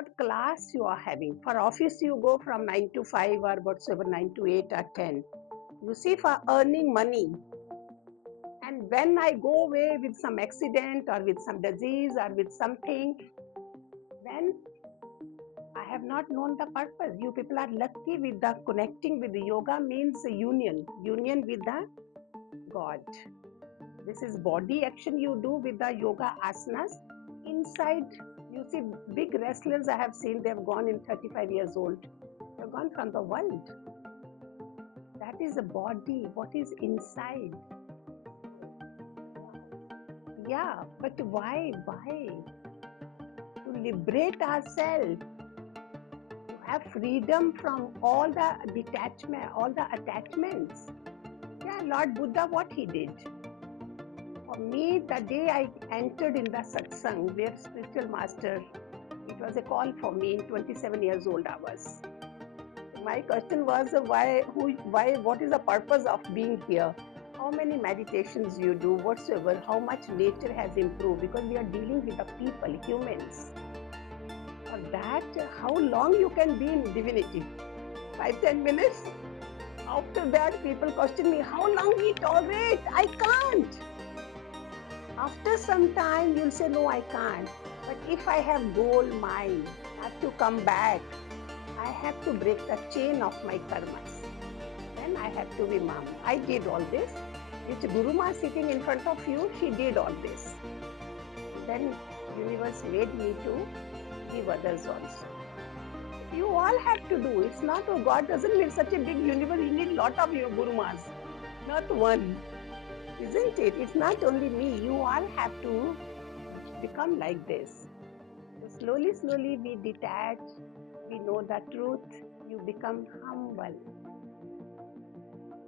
what class you are having. For office, you go from 9 to 5 or whatsoever, 9 to 8 or 10. You see, for earning money. And when I go away with some accident or with some disease or with something, then I have not known the purpose. You people are lucky with the connecting with the yoga means union with the God. This is body action you do with the yoga asanas. Inside, you see big wrestlers I have seen, they have gone in 35 years old. They have gone from the world. That is a body, what is inside. Yeah, but why? Why? To liberate ourselves, to have freedom from all the detachment, all the attachments. Yeah, Lord Buddha, what he did? For me, the day I entered in the satsang, where spiritual master, it was a call for me. In 27 years old I was. My question was, what is the purpose of being here? How many meditations you do, whatsoever, how much nature has improved, because we are dealing with the people, humans. For that, how long you can be in divinity? 5-10 minutes? After that, people question me, how long we tolerate? I can't. After some time, you'll say, no, I can't. But if I have goal mind, I have to come back. I have to break the chain of my karmas. Then I have to be mom. I did all this. It's Guru Ma sitting in front of you, she did all this. Then universe made me to give others also. You all have to do. It's not, oh, God doesn't need such a big universe. You need lot of your Guru Mas, not one. Isn't it? It's not only me. You all have to become like this. So slowly we detach. We know the truth. You become humble.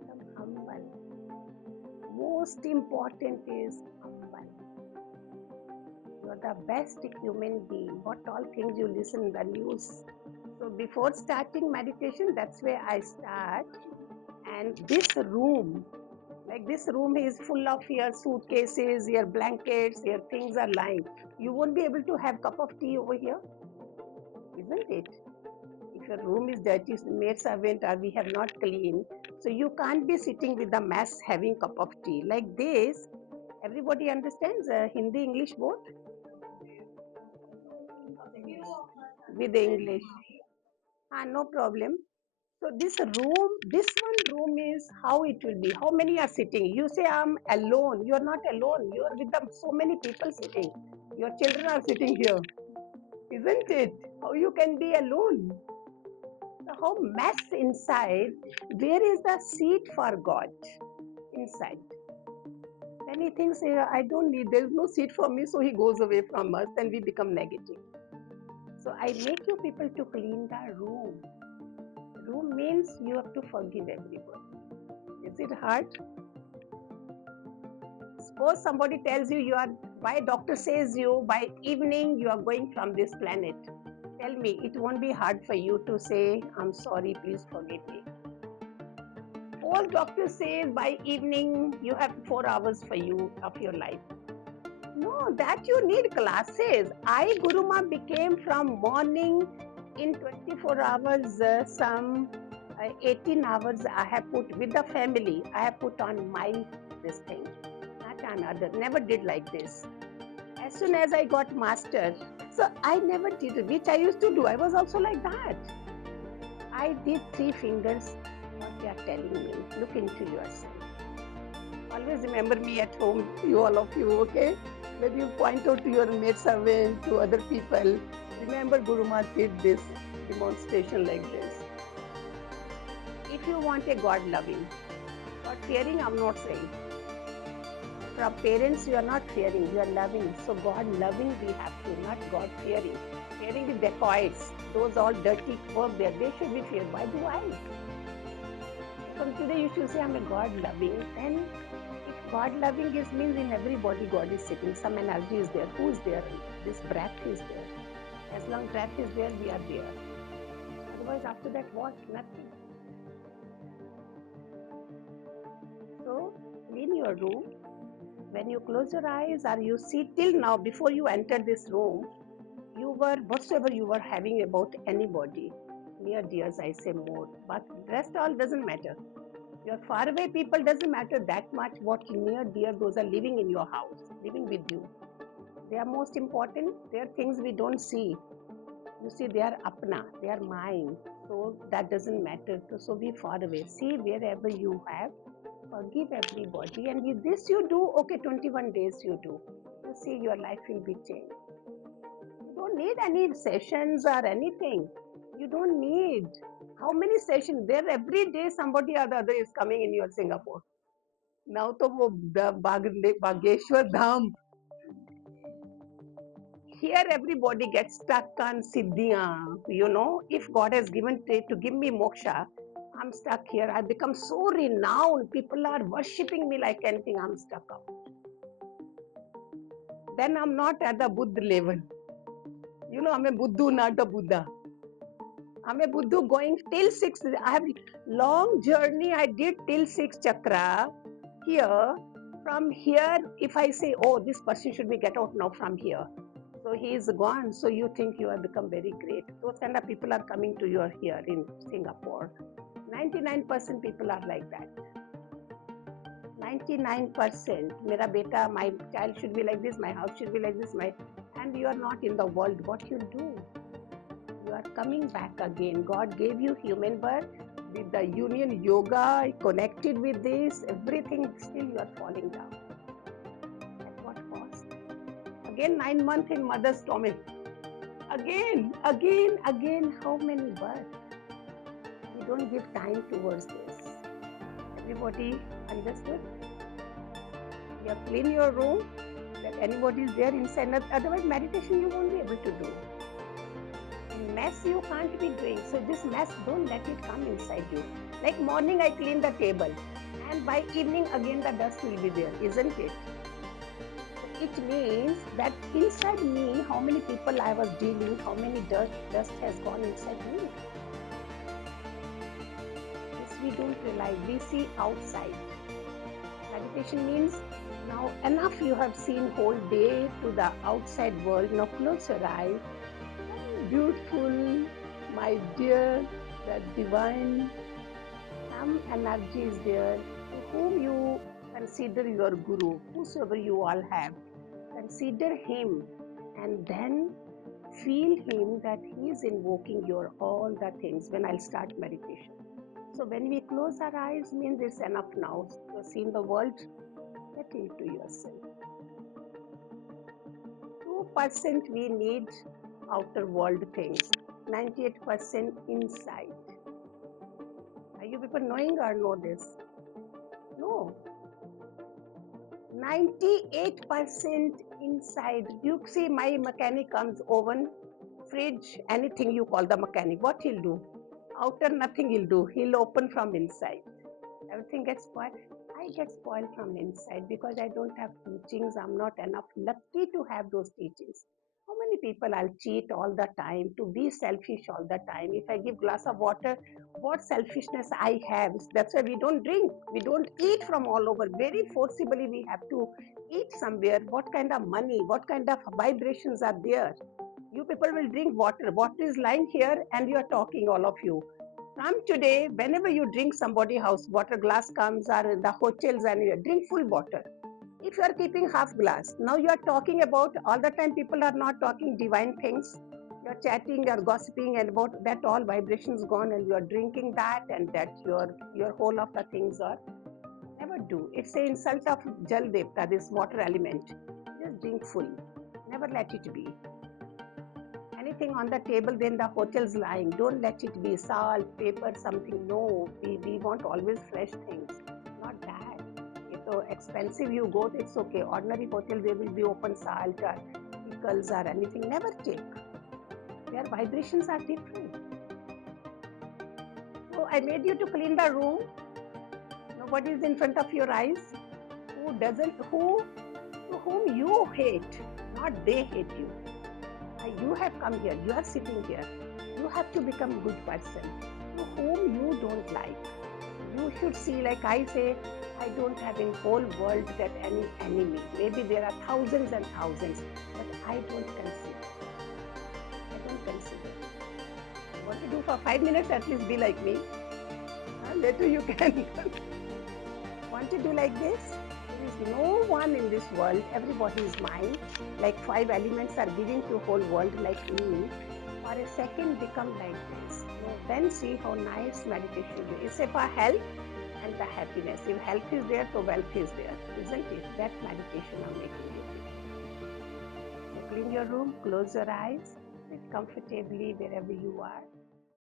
Become humble. Most important is humble. You are the best human being. What all things you listen in the news. So before starting meditation, that's where I start. And this room, like this room is full of your suitcases, your blankets, your things are lying. You won't be able to have cup of tea over here, isn't it? If your room is dirty, maid servant or we have not cleaned, so you can't be sitting with the mess having cup of tea like this. Everybody understands Hindi, English both? With English. No problem. So this one room is how it will be. How many are sitting? You say I'm alone. You are not alone. You are with them, so many people sitting. Your children are sitting here, isn't it? How you can be alone? The whole mess inside. Where is the seat for God inside? Then he thinks, I don't need. There is no seat for me, so he goes away from us. Then we become negative. So I make you people to clean the room. Room means you have to forgive everyone. Is it hard? Suppose somebody tells you why doctor says you by evening you are going from this planet. Tell me, it won't be hard for you to say, I'm sorry, please forgive me. Suppose doctor says by evening you have 4 hours for you of your life. No, that you need classes. I, Guruma, became from morning in 24 hours, some 18 hours I have put with the family. I have put on this thing, not another. Never did like this. As soon as I got master, so I never did, which I used to do. I was also like that. I did 3 fingers. What they are telling me, look into yourself. Always remember me at home, you all of you, okay? When you point out to your maid servant, to other people, remember Guru Maharaj did this demonstration like this. If you want a God loving, God fearing, I'm not saying. From parents, you are not fearing, you are loving. So God loving we have to, not God fearing. Fearing the dacoits, those all dirty work there, they should be feared. Why do I? From today you should say I'm a God loving. Then if God loving is means in every body God is sitting, some energy is there. Who is there? This breath is there. As long breath is there, we are there. Otherwise after that what? Nothing. So clean your room. When you close your eyes or you see till now before you enter this room, You were whatsoever you were having about anybody, near dears I say more, but rest all doesn't matter. Your faraway people doesn't matter that much. What near dear those are living in your house, living with you. They are most important. They are things we don't see. You see, they are apna, they are mine. So that doesn't matter. So be far away. See wherever you have, forgive everybody, and with this you do okay. 21 days you do. You see, your life will be changed. You don't need any sessions or anything. You don't need. How many sessions? There every day somebody or the other is coming in your Singapore. Now to wo Bageshwar Dham. Here everybody gets stuck on Siddhiya. You know, if God has given to give me moksha, I'm stuck here. I become so renowned. People are worshipping me like anything. I'm stuck up. Then I'm not at the Buddha level. You know, I'm a Buddha, not a Buddha. I'm a Buddha going till 6. I have long journey I did till 6 chakra. Here, from here, if I say, oh, this person should be get out now from here. So he is gone. So you think you have become very great. Those kind of people are coming to you here in Singapore. 99% people are like that. 99%. Mera beta, my child should be like this, my house should be like this, and you are not in the world. What you do? You are coming back again. God gave you human birth with the union yoga connected with this, everything, still you are falling down. At what cost? Again 9 months in mother's stomach. Again, how many births? We don't give time towards this. Everybody understood? You have clean your room, that anybody is there inside, otherwise meditation you won't be able to do. Mess you can't be doing. So this mess, don't let it come inside you. Like morning I clean the table, and by evening again the dust will be there, isn't it? It means that inside me, how many people I was dealing, how many dust has gone inside me. This we don't realize. We see outside. Meditation means now enough you have seen whole day to the outside world. Now close your eyes. Beautiful, my dear, that divine, some energy is there to whom you consider your guru, whosoever you all have. Consider him and then feel him that he is invoking your all the things when I'll start meditation. So when we close our eyes means it's enough now. You've seen the world, get into yourself. 2% we need outer world things, 98% inside. Are you people knowing or know this? No. 98% inside. You see, my mechanic comes, oven, fridge, anything you call the mechanic. What he'll do? Outer nothing he'll do. He'll open from inside. Everything gets spoiled. I get spoiled from inside because I don't have teachings. I'm not enough lucky to have those teachings. How many people I'll cheat all the time, to be selfish all the time? If I give glass of water, what selfishness I have? That's why we don't drink. We don't eat from all over. Very forcibly we have to eat somewhere. What kind of money? What kind of vibrations are there? You people will drink water. Water is lying here and you are talking, all of you. From today, whenever you drink somebody house, water glass comes or in the hotels and you drink full water. If you are keeping half glass, now you are talking about all the time people are not talking divine things. You are chatting, you are gossiping and about that all vibrations gone and you are drinking that and that your whole of the things are. Never do. It's an insult of Jal Devta, this water element. Just drink full. Never let it be. Anything on the table, then the hotel's lying. Don't let it be salt, paper, something. No, we want always fresh things. Not that. If so expensive you go, it's okay. Ordinary hotel, there will be open salt or pickles or anything. Never take. Their vibrations are different. So I made you to clean the room. Nobody is in front of your eyes. To whom you hate, not they hate you. You have come here, you are sitting here. You have to become a good person. To whom you don't like. You should see, like I say, I don't have in whole world that any enemy. Maybe there are thousands and thousands, but I don't consider. So for 5 minutes at least be like me. Later you can want to do like this. There is no one in this world, everybody is mine. Like 5 elements are giving to whole world like me. For a second become like this. Then see how nice meditation is. It's about health and the happiness. If health is there, so wealth is there, isn't it? That meditation I'm making you do. So clean your room, close your eyes, sit comfortably wherever you are.